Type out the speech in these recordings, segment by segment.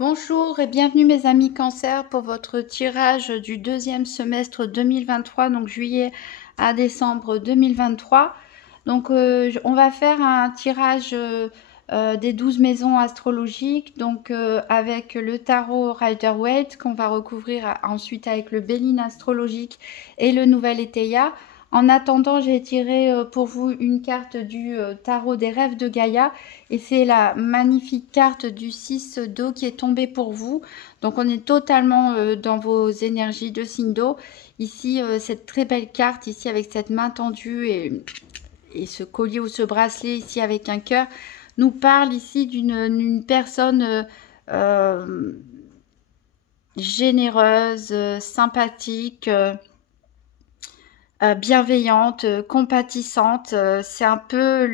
Bonjour et bienvenue mes amis Cancer pour votre tirage du deuxième semestre 2023, donc juillet à décembre 2023. Donc on va faire un tirage des 12 maisons astrologiques, donc avec le tarot Rider-Waite qu'on va recouvrir ensuite avec le Béline astrologique et le Nouvel Éteia. En attendant, j'ai tiré pour vous une carte du tarot des rêves de Gaïa et c'est la magnifique carte du 6 d'eau qui est tombée pour vous. Donc on est totalement dans vos énergies de signe d'eau. Ici, cette très belle carte ici avec cette main tendue et ce collier ou ce bracelet ici avec un cœur nous parle ici d'une personne généreuse, sympathique, bienveillante, compatissante. C'est un peu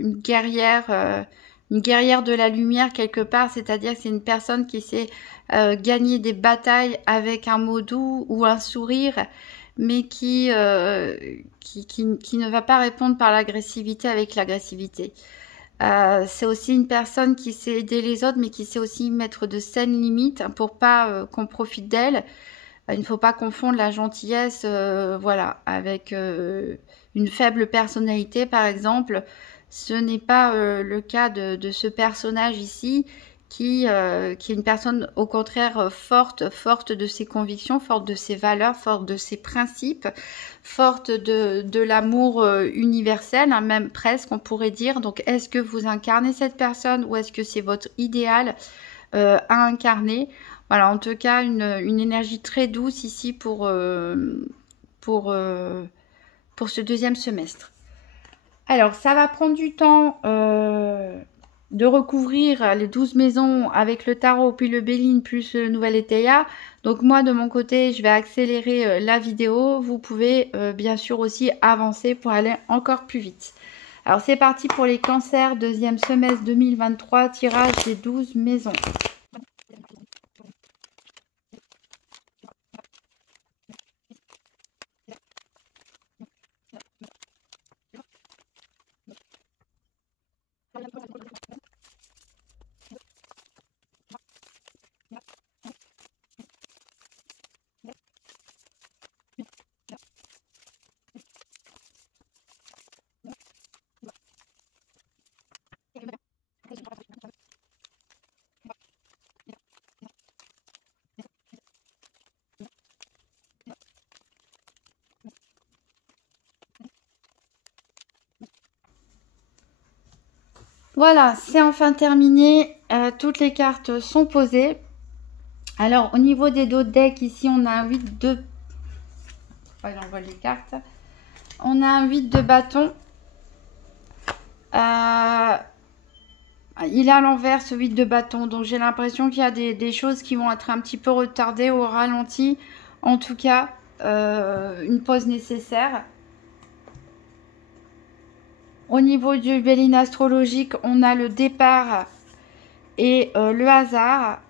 une guerrière de la lumière quelque part, c'est-à-dire que c'est une personne qui sait gagner des batailles avec un mot doux ou un sourire, mais qui ne va pas répondre par l'agressivité avec l'agressivité. C'est aussi une personne qui sait aider les autres, mais qui sait aussi mettre de saines limites pour pas qu'on profite d'elle. Il ne faut pas confondre la gentillesse voilà, avec une faible personnalité, par exemple. Ce n'est pas le cas de ce personnage ici, qui est une personne au contraire forte de ses convictions, forte de ses valeurs, forte de ses principes, forte de l'amour universel, hein, même presque on pourrait dire. Donc est-ce que vous incarnez cette personne ou est-ce que c'est votre idéal à incarner? Voilà, en tout cas, une énergie très douce ici pour ce deuxième semestre. Alors, ça va prendre du temps de recouvrir les 12 maisons avec le tarot, puis le Béline, plus le Nouvel Éteia. Donc moi, de mon côté, je vais accélérer la vidéo. Vous pouvez bien sûr aussi avancer pour aller encore plus vite. Alors, c'est parti pour les cancers, deuxième semestre 2023, tirage des 12 maisons. Voilà, c'est enfin terminé. Toutes les cartes sont posées. Alors, au niveau des dos de deck, ici, on a un 8 de... J'envoie les cartes. On a un 8 de bâton. Il est à l'envers, ce 8 de bâton. Donc, j'ai l'impression qu'il y a des choses qui vont être un petit peu retardées au ralenti. En tout cas, une pause nécessaire. Au niveau du Béline astrologique, on a le départ et le hasard.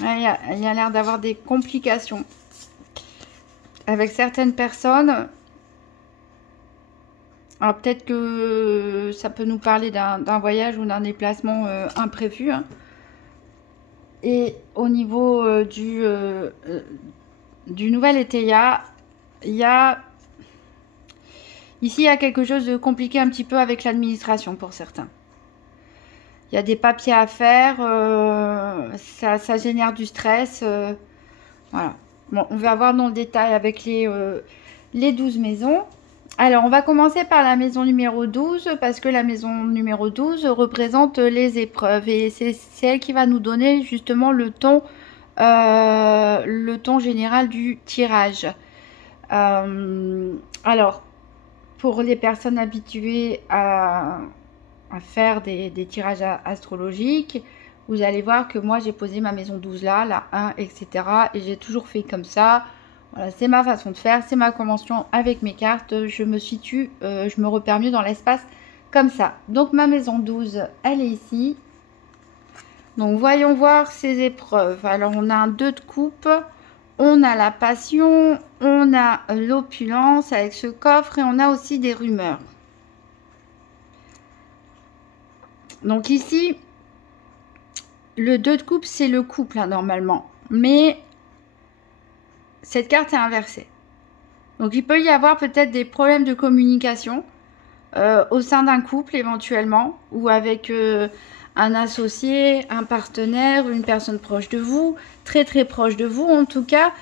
Il y a l'air d'avoir des complications avec certaines personnes. Alors peut-être que ça peut nous parler d'un voyage ou d'un déplacement imprévu. Hein. Et au niveau du Nouvel Éteia, ici il y a quelque chose de compliqué un petit peu avec l'administration pour certains. Il y a des papiers à faire, ça génère du stress. Voilà. Bon, on va voir dans le détail avec les 12 maisons. Alors, on va commencer par la maison numéro 12, parce que la maison numéro 12 représente les épreuves. Et c'est elle qui va nous donner justement le ton général du tirage. Alors, pour les personnes habituées à faire des tirages astrologiques, vous allez voir que moi j'ai posé ma maison 12 là, la 1, etc. Et j'ai toujours fait comme ça. Voilà, c'est ma façon de faire, c'est ma convention avec mes cartes. Je me situe, je me repère mieux dans l'espace comme ça. Donc ma maison 12, elle est ici. Donc voyons voir ces épreuves. Alors on a un 2 de coupe, on a la passion, on a l'opulence avec ce coffre et on a aussi des rumeurs. Donc ici, Le 2 de coupe, c'est le couple, hein, normalement. Mais cette carte est inversée. Donc, il peut y avoir peut-être des problèmes de communication au sein d'un couple, éventuellement, ou avec un associé, un partenaire, une personne proche de vous, très très proche de vous, en tout cas,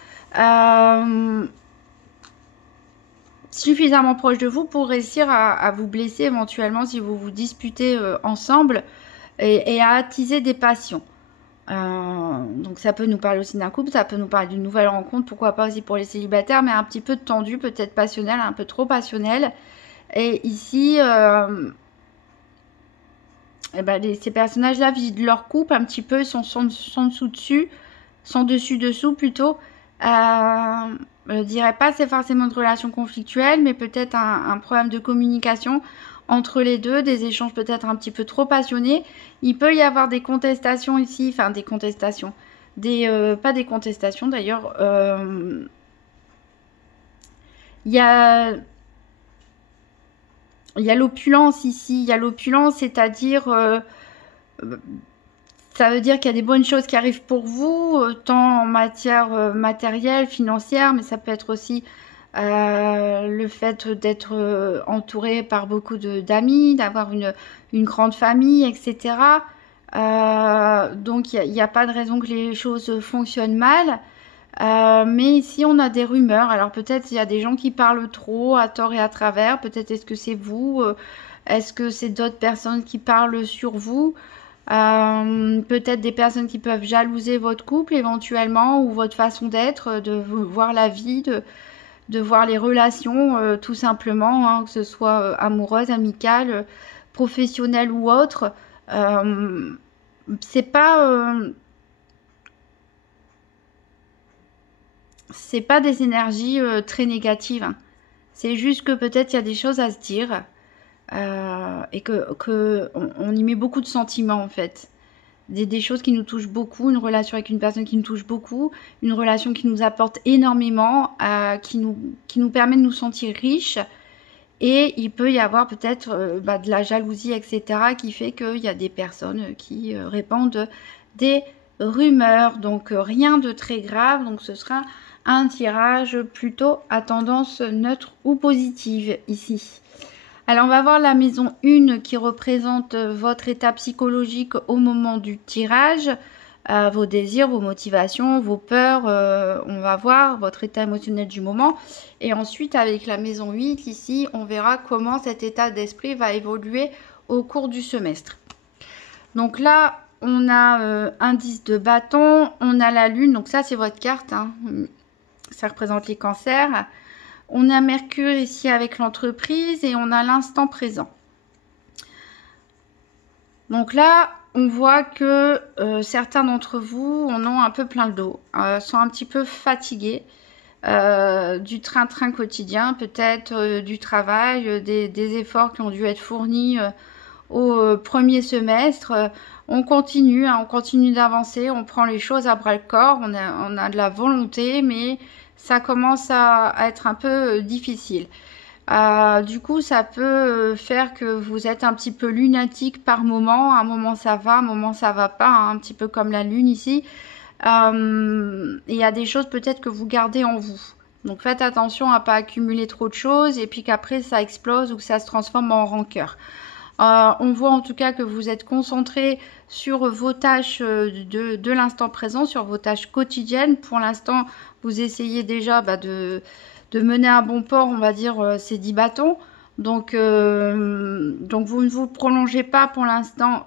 suffisamment proche de vous pour réussir à vous blesser éventuellement si vous vous disputez ensemble et à attiser des passions. Donc ça peut nous parler aussi d'un couple, ça peut nous parler d'une nouvelle rencontre, pourquoi pas aussi pour les célibataires, mais un petit peu tendu, peut-être passionnel, un peu trop passionnel. Et ici, ces personnages-là vident leur couple un petit peu, sont dessous-dessus, sont dessus-dessous plutôt. Je ne dirais pas c'est forcément une relation conflictuelle, mais peut-être un problème de communication entre les deux, des échanges peut-être un petit peu trop passionnés. Il peut y avoir des contestations ici, enfin des contestations, pas des contestations d'ailleurs. Il y a l'opulence ici, il y a l'opulence, c'est-à-dire ça veut dire qu'il y a des bonnes choses qui arrivent pour vous, tant en matière matérielle, financière, mais ça peut être aussi le fait d'être entouré par beaucoup d'amis, d'avoir une grande famille, etc. Donc il n'y a pas de raison que les choses fonctionnent mal. Mais ici on a des rumeurs, alors peut-être il y a des gens qui parlent trop à tort et à travers, peut-être est-ce que c'est vous, est-ce que c'est d'autres personnes qui parlent sur vous, peut-être des personnes qui peuvent jalouser votre couple éventuellement ou votre façon d'être, de voir la vie, de voir les relations tout simplement, hein, que ce soit amoureuse, amicale, professionnelle ou autre. C'est pas des énergies très négatives, hein. C'est juste que peut-être il y a des choses à se dire et on y met beaucoup de sentiments en fait. Des choses qui nous touchent beaucoup, une relation avec une personne qui nous touche beaucoup, une relation qui nous apporte énormément, qui nous permet de nous sentir riches. Et il peut y avoir peut-être de la jalousie, etc., qui fait qu'il y a des personnes qui répandent des rumeurs. Donc rien de très grave, donc ce sera un tirage plutôt à tendance neutre ou positive ici. Alors on va voir la maison 1 qui représente votre état psychologique au moment du tirage, vos désirs, vos motivations, vos peurs, on va voir votre état émotionnel du moment. Et ensuite avec la maison 8 ici, on verra comment cet état d'esprit va évoluer au cours du semestre. Donc là, on a un 10 de bâton, on a la lune, donc ça c'est votre carte, hein. Ça représente les cancers. On a Mercure ici avec l'entreprise et on a l'instant présent. Donc là, on voit que certains d'entre vous en ont un peu plein le dos, sont un petit peu fatigués du train-train quotidien, peut-être du travail, des efforts qui ont dû être fournis au premier semestre. On continue, hein, on continue d'avancer, on prend les choses à bras le corps, on a de la volonté, mais ça commence à être un peu difficile. Du coup, ça peut faire que vous êtes un petit peu lunatique par moment. Un moment ça va, un moment ça va pas, hein, un petit peu comme la lune ici. Il y a des choses peut-être que vous gardez en vous. Donc faites attention à pas accumuler trop de choses et puis qu'après ça explose ou que ça se transforme en rancœur. On voit en tout cas que vous êtes concentré sur vos tâches de l'instant présent, sur vos tâches quotidiennes. Pour l'instant, vous essayez déjà de mener à bon port, on va dire, ces 10 bâtons. Donc vous ne vous prolongez pas pour l'instant.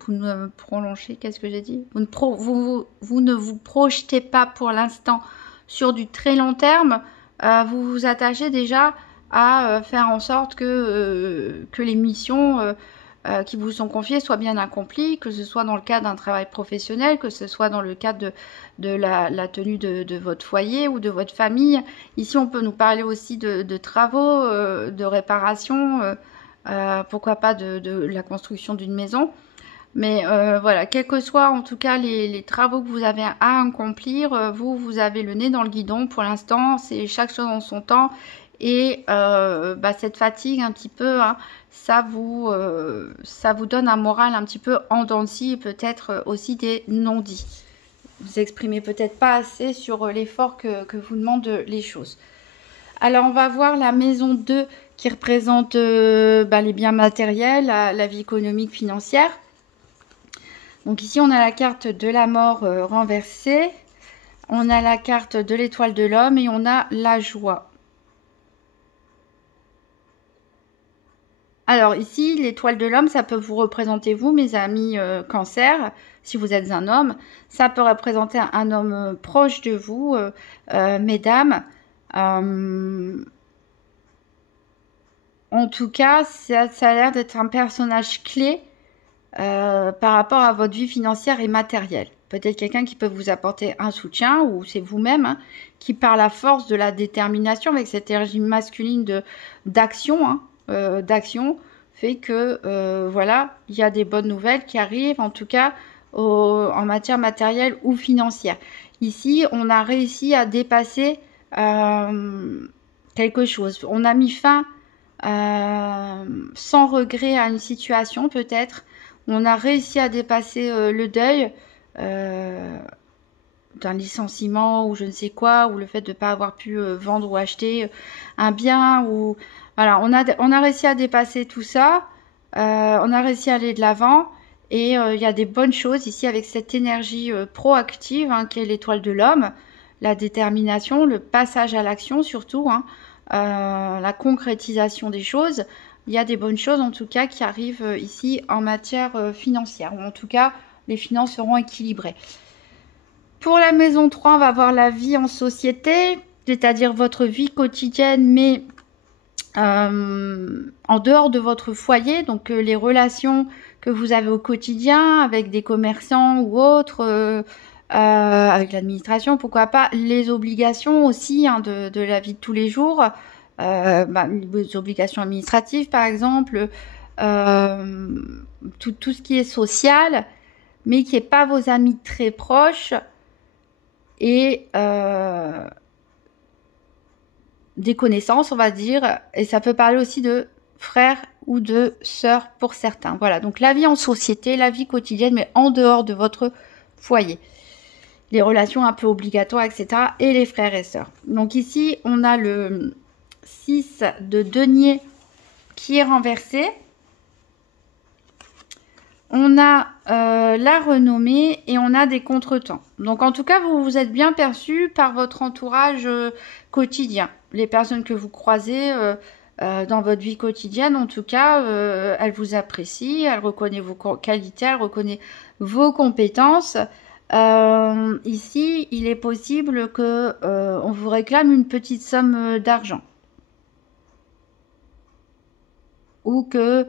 Vous ne prolongez, qu'est-ce que j'ai dit? Vous ne vous projetez pas pour l'instant sur du très long terme. Vous vous attachez déjà à faire en sorte que les missions qui vous sont confiées soient bien accomplies, que ce soit dans le cadre d'un travail professionnel, que ce soit dans le cadre de la tenue de votre foyer ou de votre famille. Ici, on peut nous parler aussi de travaux, de réparation, pourquoi pas de la construction d'une maison. Mais voilà, quels que soient en tout cas les travaux que vous avez à accomplir, vous avez le nez dans le guidon pour l'instant, c'est chaque chose en son temps Et cette fatigue un petit peu, hein, ça vous donne un moral un petit peu en dents de scie et peut-être aussi des non-dits. Vous exprimez peut-être pas assez sur l'effort que vous demandent les choses. Alors, on va voir la maison 2 qui représente les biens matériels, la vie économique, financière. Donc ici, on a la carte de la mort renversée. On a la carte de l'étoile de l'homme et on a la joie. Alors ici, l'étoile de l'homme, ça peut vous représenter vous, mes amis cancer, si vous êtes un homme. Ça peut représenter un homme proche de vous, mesdames. En tout cas, ça a l'air d'être un personnage clé par rapport à votre vie financière et matérielle. Peut-être quelqu'un qui peut vous apporter un soutien, ou c'est vous-même, hein, qui par la force de la détermination, avec cette énergie masculine d'action, d'action, fait que voilà, il y a des bonnes nouvelles qui arrivent, en tout cas en matière matérielle ou financière. Ici, on a réussi à dépasser quelque chose. On a mis fin sans regret à une situation, peut-être. On a réussi à dépasser le deuil d'un licenciement ou je ne sais quoi, ou le fait de ne pas avoir pu vendre ou acheter un bien, ou voilà, on a réussi à dépasser tout ça, on a réussi à aller de l'avant, et il y a des bonnes choses ici avec cette énergie proactive, hein, qui est l'étoile de l'homme, la détermination, le passage à l'action surtout, hein, la concrétisation des choses. Il y a des bonnes choses en tout cas qui arrivent ici en matière financière, ou en tout cas les finances seront équilibrées. Pour la maison 3, on va voir la vie en société, c'est-à-dire votre vie quotidienne, mais en dehors de votre foyer, donc les relations que vous avez au quotidien avec des commerçants ou autres, avec l'administration, pourquoi pas, les obligations aussi, hein, de la vie de tous les jours, les obligations administratives par exemple, tout ce qui est social, mais qui n'est pas vos amis très proches, et des connaissances, on va dire, et ça peut parler aussi de frères ou de sœurs pour certains. Voilà, donc la vie en société, la vie quotidienne, mais en dehors de votre foyer. Les relations un peu obligatoires, etc. et les frères et sœurs. Donc ici, on a le 6 de denier qui est renversé. On a la renommée et on a des contretemps. Donc en tout cas, vous vous êtes bien perçu par votre entourage quotidien. Les personnes que vous croisez dans votre vie quotidienne, en tout cas, elles vous apprécient, elles reconnaissent vos qualités, elles reconnaissent vos compétences. Ici, il est possible que on vous réclame une petite somme d'argent. Ou que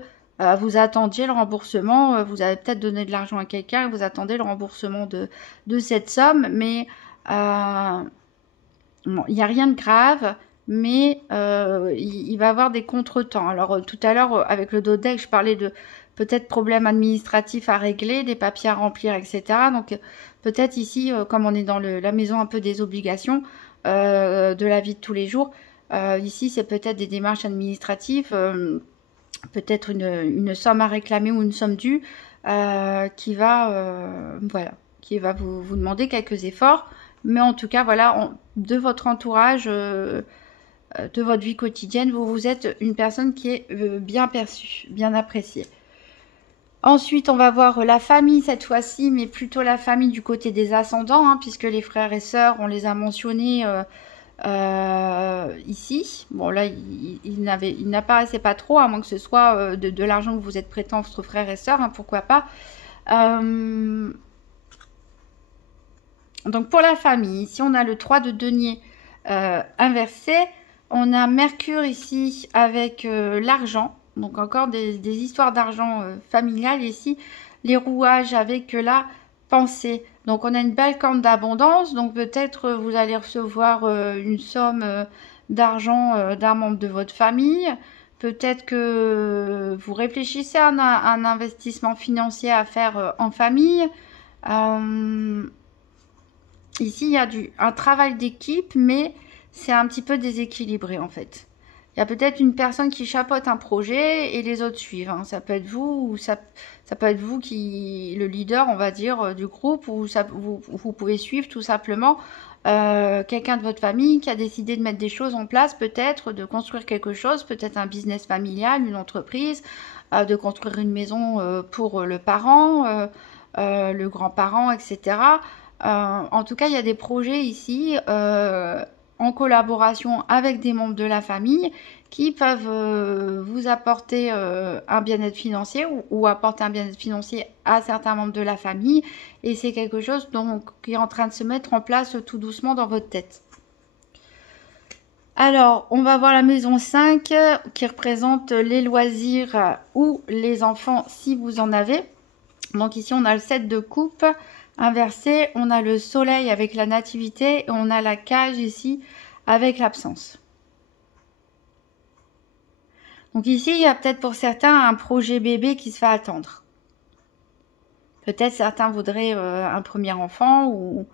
vous attendiez le remboursement, vous avez peut-être donné de l'argent à quelqu'un et vous attendez le remboursement de cette somme, mais bon, il n'y a rien de grave, mais il va y avoir des contretemps. Alors tout à l'heure, avec le dos deck, je parlais de peut-être problèmes administratifs à régler, des papiers à remplir, etc. Donc peut-être ici, comme on est dans la maison un peu des obligations de la vie de tous les jours, ici c'est peut-être des démarches administratives, peut-être une somme à réclamer ou une somme due qui va vous demander quelques efforts, mais en tout cas voilà, de votre entourage, de votre vie quotidienne, vous êtes une personne qui est bien perçue, bien appréciée. Ensuite, on va voir la famille cette fois-ci, mais plutôt la famille du côté des ascendants, hein, puisque les frères et sœurs, on les a mentionnés ici. Bon, là, il n'apparaissait pas trop, à moins que ce soit de l'argent que vous êtes prêtant entre frères et sœurs, hein, pourquoi pas. Donc, pour la famille, ici, on a le 3 de denier inversé. On a Mercure ici avec l'argent. Donc encore des histoires d'argent familial ici, les rouages avec la pensée. Donc on a une belle corne d'abondance, donc peut-être vous allez recevoir une somme d'argent d'un membre de votre famille. Peut-être que vous réfléchissez à un investissement financier à faire en famille. Ici il y a un travail d'équipe, mais c'est un petit peu déséquilibré en fait. il y a peut-être une personne qui chapeaute un projet et les autres suivent. Hein. Ça peut être vous, ou ça peut être vous qui, le leader, on va dire, du groupe, ou vous pouvez suivre tout simplement quelqu'un de votre famille qui a décidé de mettre des choses en place, peut-être de construire quelque chose, peut-être un business familial, une entreprise, de construire une maison pour le parent, le grand-parent, etc. En tout cas, il y a des projets ici en collaboration avec des membres de la famille qui peuvent vous apporter un bien-être financier ou apporter un bien-être financier à certains membres de la famille. Et c'est quelque chose donc, qui est en train de se mettre en place tout doucement dans votre tête. Alors, on va voir la maison 5 qui représente les loisirs ou les enfants si vous en avez. Donc ici, on a le 7 de coupe inversé, on a le soleil avec la nativité et on a la cage ici avec l'absence. Donc ici, il y a peut-être pour certains un projet bébé qui se fait attendre. Peut-être certains voudraient un premier enfant ou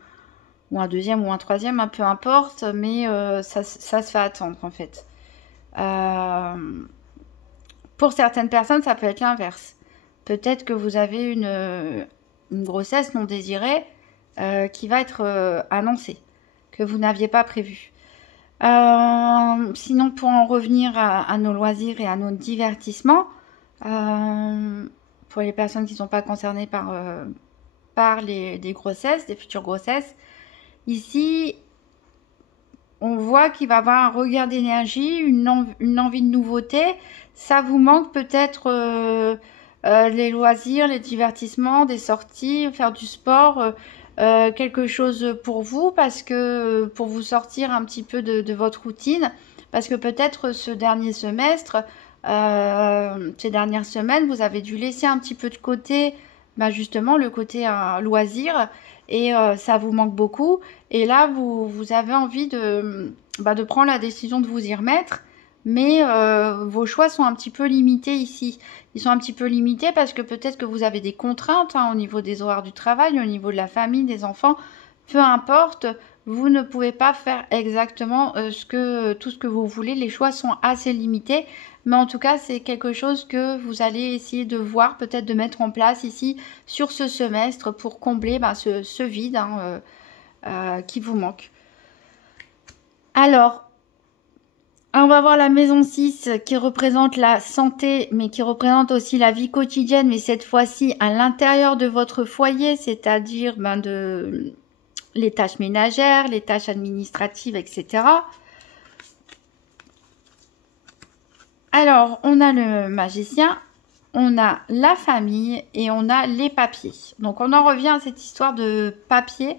un deuxième ou un troisième, peu importe, mais ça se fait attendre en fait. Pour certaines personnes, ça peut être l'inverse. Peut-être que vous avez une grossesse non désirée qui va être annoncée, que vous n'aviez pas prévue. Sinon, pour en revenir à nos loisirs et à nos divertissements, pour les personnes qui ne sont pas concernées par des grossesses, des futures grossesses, ici, on voit qu'il va y avoir un regain d'énergie, une envie de nouveauté. Ça vous manque peut-être les loisirs, les divertissements, des sorties, faire du sport, quelque chose pour vous, parce que pour vous sortir un petit peu de votre routine, parce que peut-être ce dernier semestre, ces dernières semaines, vous avez dû laisser un petit peu de côté, justement le côté loisir, et ça vous manque beaucoup. Et là, vous avez envie de prendre la décision de vous y remettre. Mais vos choix sont un petit peu limités ici. Ils sont un petit peu limités parce que peut-être que vous avez des contraintes au niveau des horaires du travail, au niveau de la famille, des enfants. Peu importe, vous ne pouvez pas faire exactement tout ce que vous voulez. Les choix sont assez limités. Mais en tout cas, c'est quelque chose que vous allez essayer de voir, peut-être de mettre en place ici sur ce semestre pour combler ce vide qui vous manque. Alors, on va voir la maison 6 qui représente la santé, mais qui représente aussi la vie quotidienne, mais cette fois-ci à l'intérieur de votre foyer, c'est-à-dire les tâches ménagères, les tâches administratives, etc. Alors, on a le magicien, on a la famille et on a les papiers. Donc, on en revient à cette histoire de papier,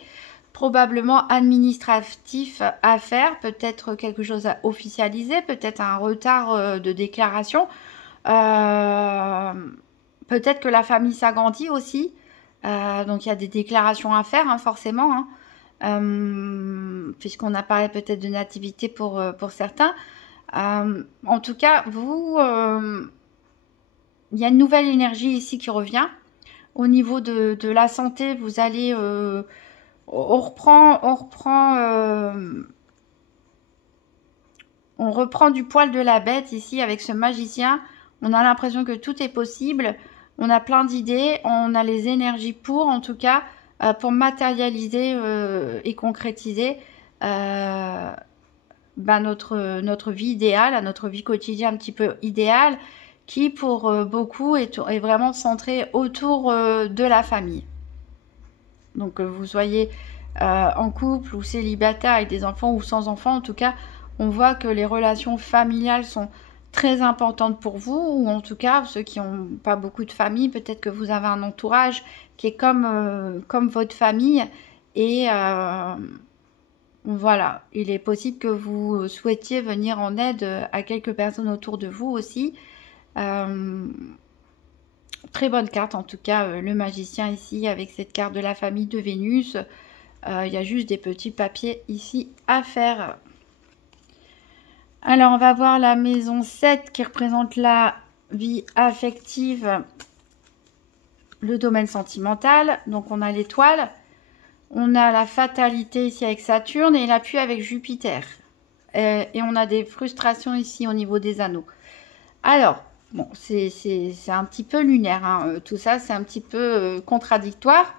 probablement administratif à faire, peut-être quelque chose à officialiser, peut-être un retard de déclaration. Peut-être que la famille s'agrandit aussi. Donc, il y a des déclarations à faire, forcément, puisqu'on apparaît peut-être de nativité pour certains. En tout cas, il y a une nouvelle énergie ici qui revient. Au niveau de la santé, vous allez... on reprend du poil de la bête ici avec ce magicien. On a l'impression que tout est possible. On a plein d'idées. On a les énergies pour, en tout cas, pour matérialiser et concrétiser notre vie idéale, notre vie quotidienne un petit peu idéale, qui pour beaucoup est vraiment centrée autour de la famille. Donc vous soyez en couple ou célibataire avec des enfants ou sans enfants, en tout cas, on voit que les relations familiales sont très importantes pour vous, ou en tout cas, ceux qui n'ont pas beaucoup de famille, peut-être que vous avez un entourage qui est comme votre famille, et voilà, il est possible que vous souhaitiez venir en aide à quelques personnes autour de vous aussi. Très bonne carte en tout cas, le magicien ici avec cette carte de la famille de Vénus. Il y a juste des petits papiers ici à faire. Alors on va voir la maison 7 qui représente la vie affective, le domaine sentimental. Donc on a l'étoile, on a la fatalité ici avec Saturne et l'appui avec Jupiter. et on a des frustrations ici au niveau des anneaux. Alors, bon, c'est un petit peu lunaire, hein. Tout ça, c'est un petit peu contradictoire.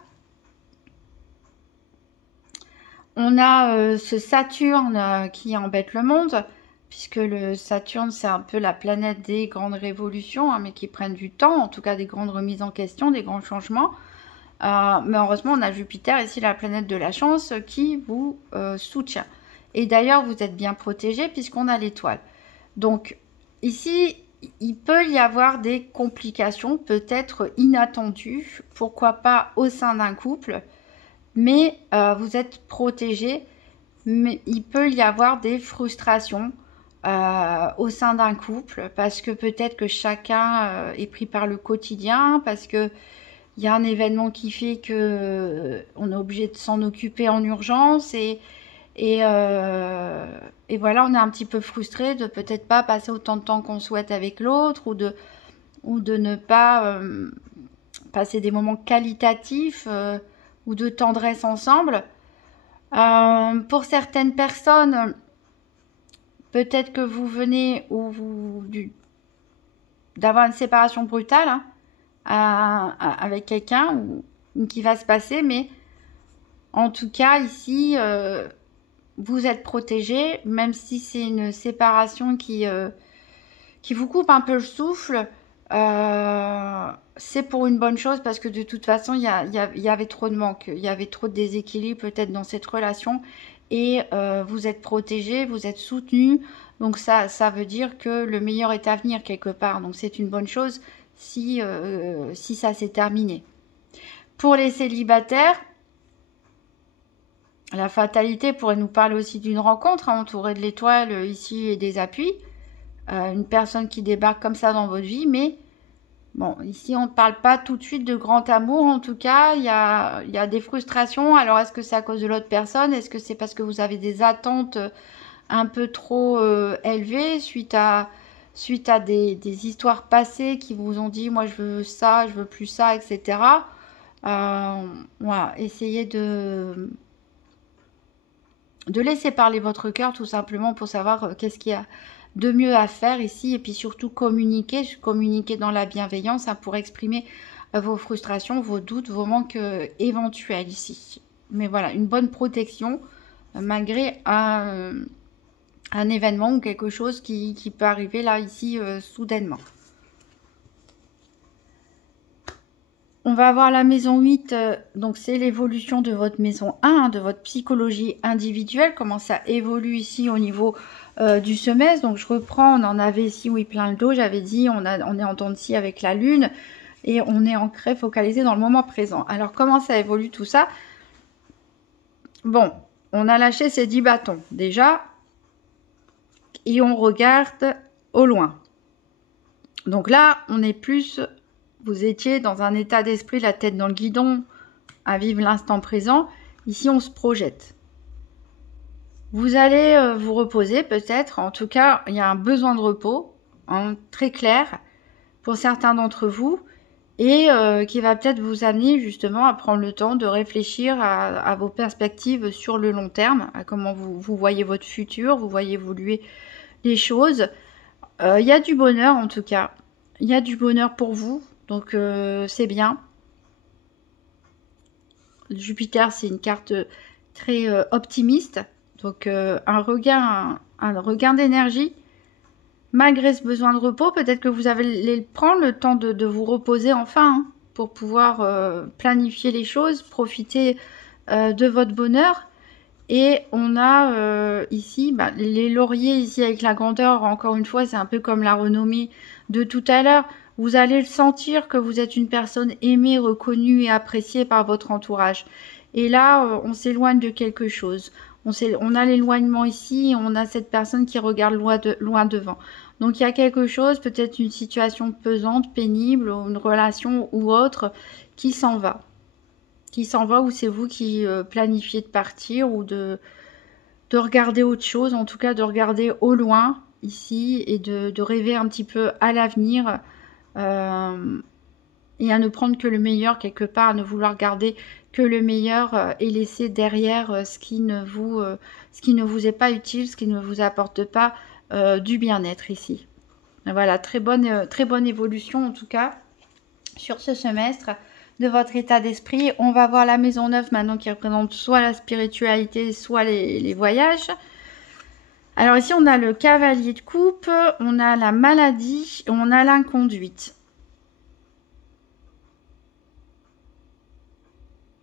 On a ce Saturne qui embête le monde, puisque le Saturne, c'est un peu la planète des grandes révolutions, hein, mais qui prennent du temps, en tout cas des grandes remises en question, des grands changements. Mais heureusement, on a Jupiter, ici la planète de la chance, qui vous soutient. Et d'ailleurs, vous êtes bien protégé puisqu'on a l'étoile. Donc, ici, il peut y avoir des complications, peut-être inattendues, pourquoi pas au sein d'un couple, mais vous êtes protégé, mais il peut y avoir des frustrations au sein d'un couple, parce que peut-être que chacun est pris par le quotidien, parce que il y a un événement qui fait que on est obligé de s'en occuper en urgence et voilà, on est un petit peu frustré de peut-être pas passer autant de temps qu'on souhaite avec l'autre ou de ne pas passer des moments qualitatifs ou de tendresse ensemble. Pour certaines personnes, peut-être que vous venez d'avoir une séparation brutale, hein, avec quelqu'un ou qui va se passer, mais en tout cas ici vous êtes protégé, même si c'est une séparation qui vous coupe un peu le souffle. C'est pour une bonne chose, parce que de toute façon il y avait trop de manque, il y avait trop de déséquilibre peut-être dans cette relation, et vous êtes protégé, vous êtes soutenu, donc ça veut dire que le meilleur est à venir quelque part, donc c'est une bonne chose si ça s'est terminé. Pour les célibataires, la fatalité pourrait nous parler aussi d'une rencontre, hein, entourée de l'étoile ici et des appuis. Une personne qui débarque comme ça dans votre vie, mais bon, ici on ne parle pas tout de suite de grand amour, en tout cas, il y a des frustrations. Alors est-ce que c'est à cause de l'autre personne? Est-ce que c'est parce que vous avez des attentes un peu trop élevées suite à des histoires passées qui vous ont dit moi je veux ça, je veux plus ça, etc. Voilà, essayez de laisser parler votre cœur tout simplement pour savoir qu'est-ce qu'il y a de mieux à faire ici, et puis surtout communiquer dans la bienveillance, hein, pour exprimer vos frustrations, vos doutes, vos manques éventuels ici. Mais voilà, une bonne protection malgré un événement ou quelque chose qui peut arriver là ici soudainement. On va avoir la maison 8, donc c'est l'évolution de votre maison 1, hein, de votre psychologie individuelle, comment ça évolue ici au niveau du semestre. Donc je reprends, on en avait ici, oui, plein le dos, j'avais dit, on est en dents de scie avec la lune, et on est ancré, focalisé dans le moment présent. Alors comment ça évolue tout ça? Bon, on a lâché ces 10 bâtons, déjà, et on regarde au loin. Donc là, on est plus... Vous étiez dans un état d'esprit, la tête dans le guidon, à vivre l'instant présent. Ici, on se projette. Vous allez vous reposer peut-être. En tout cas, il y a un besoin de repos, hein, très clair, pour certains d'entre vous, et qui va peut-être vous amener justement à prendre le temps de réfléchir à vos perspectives sur le long terme, à comment vous voyez votre futur, vous voyez évoluer les choses. Il y a du bonheur en tout cas. Il y a du bonheur pour vous. Donc c'est bien. Jupiter, c'est une carte très optimiste. Donc un regain d'énergie. Malgré ce besoin de repos, peut-être que vous allez prendre le temps de vous reposer enfin, hein, pour pouvoir planifier les choses, profiter de votre bonheur. Et on a ici les lauriers, ici avec la grandeur, encore une fois, c'est un peu comme la renommée de tout à l'heure. Vous allez le sentir que vous êtes une personne aimée, reconnue et appréciée par votre entourage. Et là, on s'éloigne de quelque chose. On a l'éloignement ici, et on a cette personne qui regarde loin devant. Donc il y a quelque chose, peut-être une situation pesante, pénible, ou une relation ou autre, qui s'en va. Qui s'en va, ou c'est vous qui planifiez de partir, ou de regarder autre chose, en tout cas de regarder au loin ici, et de rêver un petit peu à l'avenir. Et à ne prendre que le meilleur quelque part, à ne vouloir garder que le meilleur et laisser derrière ce qui ne vous est pas utile, ce qui ne vous apporte pas du bien-être ici. Voilà, très bonne évolution en tout cas sur ce semestre de votre état d'esprit. On va voir la maison 9 maintenant qui représente soit la spiritualité, soit les voyages. Alors ici, on a le cavalier de coupe, on a la maladie et on a l'inconduite.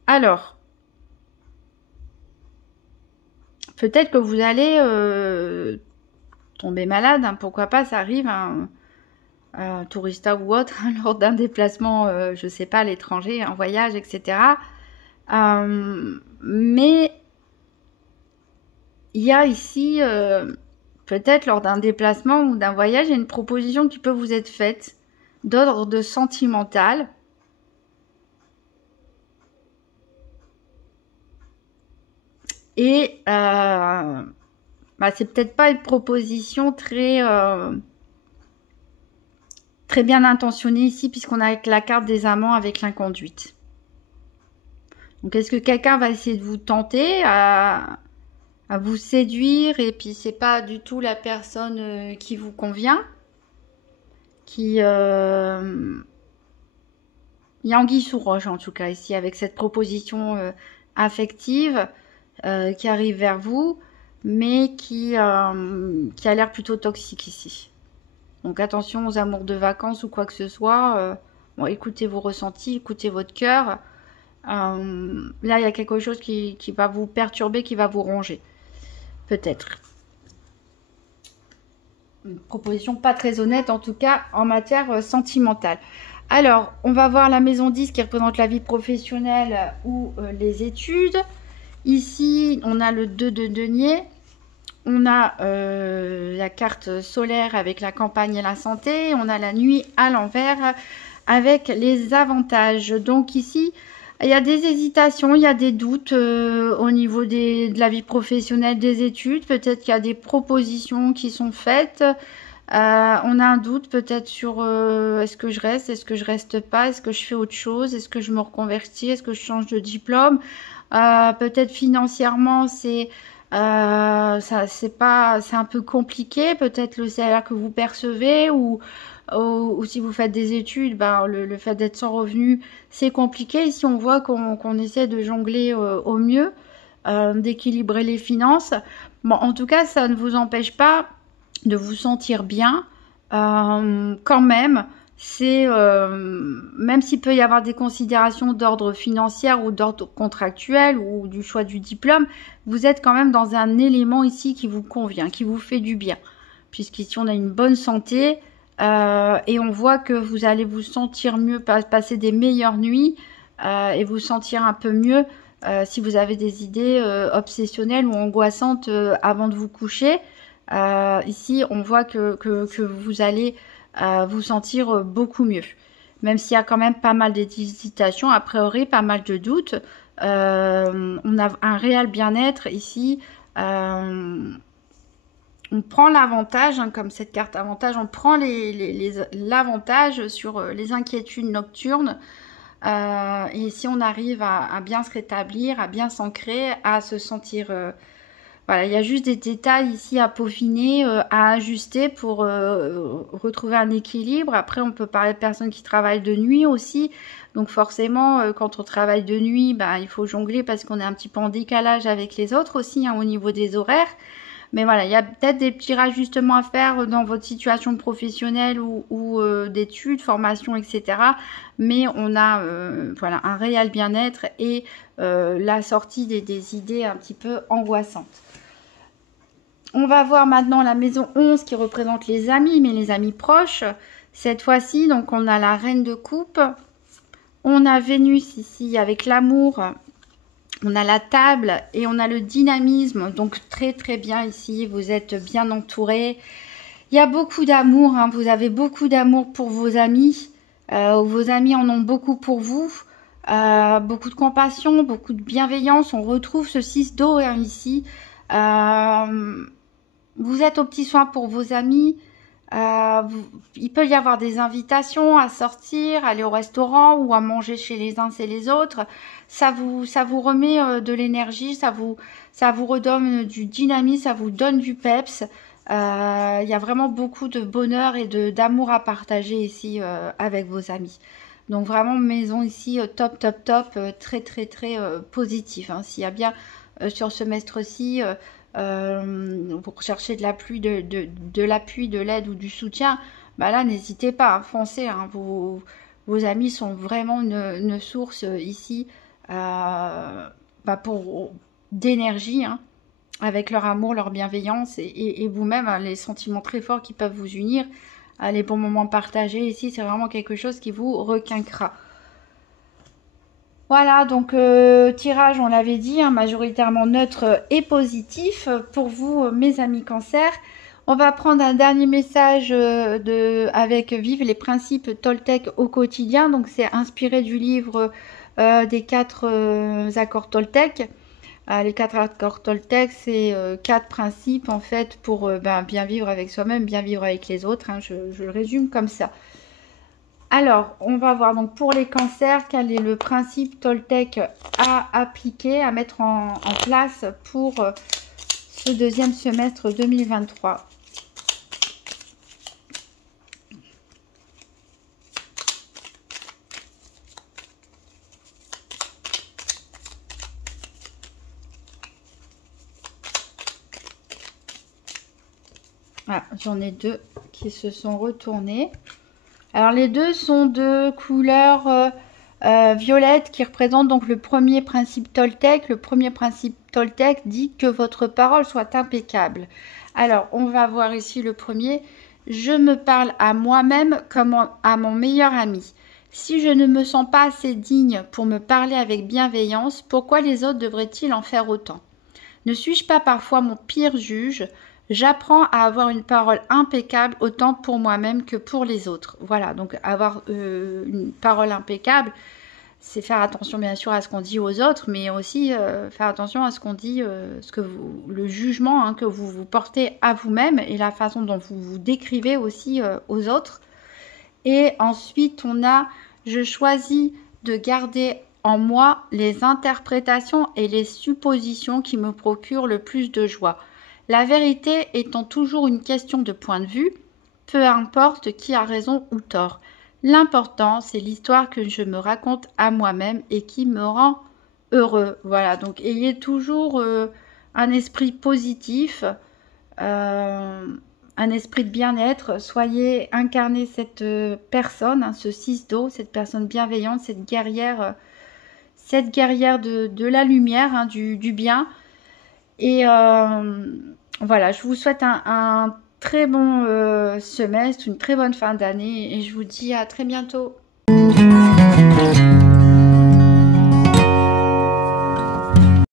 Alors, peut-être que vous allez tomber malade, hein, pourquoi pas, ça arrive, hein, tourista ou autre, hein, lors d'un déplacement, je sais pas, à l'étranger, un voyage, etc. Mais il y a ici, peut-être lors d'un déplacement ou d'un voyage, il y a une proposition qui peut vous être faite d'ordre sentimental. Et c'est peut-être pas une proposition très bien intentionnée ici, puisqu'on a la carte des amants avec l'inconduite. Donc, est-ce que quelqu'un va essayer de vous tenter à vous séduire, et puis c'est pas du tout la personne qui vous convient, il y a anguille sous roche en tout cas ici, avec cette proposition affective qui arrive vers vous, mais qui a l'air plutôt toxique ici. Donc attention aux amours de vacances ou quoi que ce soit. Bon, écoutez vos ressentis, écoutez votre cœur. Là, il y a quelque chose qui va vous perturber, qui va vous ronger. Peut-être. Une proposition pas très honnête, en tout cas, en matière sentimentale. Alors, on va voir la maison 10 qui représente la vie professionnelle ou les études. Ici, on a le 2 de denier. On a la carte solaire avec la campagne et la santé. On a la nuit à l'envers avec les avantages. Donc ici, il y a des hésitations, il y a des doutes au niveau de la vie professionnelle, des études. Peut-être qu'il y a des propositions qui sont faites. On a un doute peut-être sur est-ce que je reste, est-ce que je reste pas, est-ce que je fais autre chose, est-ce que je me reconvertis, est-ce que je change de diplôme. Peut-être financièrement, c'est un peu compliqué. Peut-être le salaire que vous percevez ou si vous faites des études, le fait d'être sans revenu, c'est compliqué. Ici, on voit qu'on essaie de jongler au mieux, d'équilibrer les finances. Bon, en tout cas, ça ne vous empêche pas de vous sentir bien. Quand même, même s'il peut y avoir des considérations d'ordre financier ou d'ordre contractuel ou du choix du diplôme, vous êtes quand même dans un élément ici qui vous convient, qui vous fait du bien. Puisqu'ici, on a une bonne santé. Et on voit que vous allez vous sentir mieux, passer des meilleures nuits et vous sentir un peu mieux si vous avez des idées obsessionnelles ou angoissantes avant de vous coucher. Ici, on voit que vous allez vous sentir beaucoup mieux. Même s'il y a quand même pas mal d'hésitations, a priori, pas mal de doutes. On a un réel bien-être ici. On prend l'avantage, hein, comme cette carte avantage, on prend l'avantage sur les inquiétudes nocturnes. Et si on arrive à bien se rétablir, à bien s'ancrer, à se sentir... voilà, il y a juste des détails ici à peaufiner, à ajuster pour retrouver un équilibre. Après, on peut parler de personnes qui travaillent de nuit aussi. Donc forcément, quand on travaille de nuit, il faut jongler parce qu'on est un petit peu en décalage avec les autres aussi, hein, au niveau des horaires. Mais voilà, il y a peut-être des petits rajustements à faire dans votre situation professionnelle ou d'études, formation, etc. Mais on a voilà, un réel bien-être et la sortie des idées un petit peu angoissantes. On va voir maintenant la maison 11 qui représente les amis, mais les amis proches. Cette fois-ci, donc on a la reine de coupe. On a Vénus ici avec l'amour. On a la table et on a le dynamisme, donc très très bien ici, vous êtes bien entouré. Il y a beaucoup d'amour, hein, vous avez beaucoup d'amour pour vos amis en ont beaucoup pour vous. Beaucoup de compassion, beaucoup de bienveillance, on retrouve ce 6 d'eau ici. Vous êtes aux petits soins pour vos amis, Il peut y avoir des invitations à sortir, aller au restaurant ou à manger chez les uns et les autres. Ça vous remet de l'énergie, ça vous redonne du dynamisme, ça vous donne du peps. Il y a vraiment beaucoup de bonheur et d'amour à partager ici avec vos amis. Donc vraiment maison ici top top top, très très très positif. Hein. S'il y a bien sur ce semestre-ci, vous recherchez de l'appui, de l'appui, de l'aide ou du soutien, bah là n'hésitez pas, hein, foncez. Hein. Vos amis sont vraiment une source ici pour d'énergie. Hein, avec leur amour, leur bienveillance et vous-même, hein, les sentiments très forts qui peuvent vous unir, les bons moments partagés ici, c'est vraiment quelque chose qui vous requinquera. Voilà, donc tirage, on l'avait dit, hein, majoritairement neutre et positif pour vous, mes amis cancer. On va prendre un dernier message avec Vive les principes Toltec au quotidien. Donc c'est inspiré du livre des 4 accords Toltec. Les 4 accords Toltec, c'est 4 principes en fait pour bien vivre avec soi-même, bien vivre avec les autres. Hein, je le résume comme ça. Alors, on va voir donc pour les cancers, quel est le principe Toltec à appliquer, à mettre en place pour ce deuxième semestre 2023. Ah, j'en ai 2 qui se sont retournés. Alors les deux sont de couleur violette qui représente donc le premier principe Toltec. Le premier principe Toltec dit que votre parole soit impeccable. Alors on va voir ici le premier. Je me parle à moi-même comme à mon meilleur ami. Si je ne me sens pas assez digne pour me parler avec bienveillance, pourquoi les autres devraient-ils en faire autant? Ne suis-je pas parfois mon pire juge? J'apprends à avoir une parole impeccable autant pour moi-même que pour les autres. Voilà, donc avoir une parole impeccable, c'est faire attention bien sûr à ce qu'on dit aux autres, mais aussi faire attention à ce qu'on dit, le jugement hein, que vous portez à vous-même et la façon dont vous vous décrivez aussi aux autres. Et ensuite, on a « Je choisis de garder en moi les interprétations et les suppositions qui me procurent le plus de joie. La vérité étant toujours une question de point de vue, peu importe qui a raison ou tort. L'important, c'est l'histoire que je me raconte à moi-même et qui me rend heureux. » Voilà, donc ayez toujours un esprit positif, un esprit de bien-être. Soyez incarnez cette personne, hein, ce 6 d'eau, cette personne bienveillante, cette guerrière de la lumière, hein, du bien. Et voilà, je vous souhaite un très bon semestre, une très bonne fin d'année et je vous dis à très bientôt.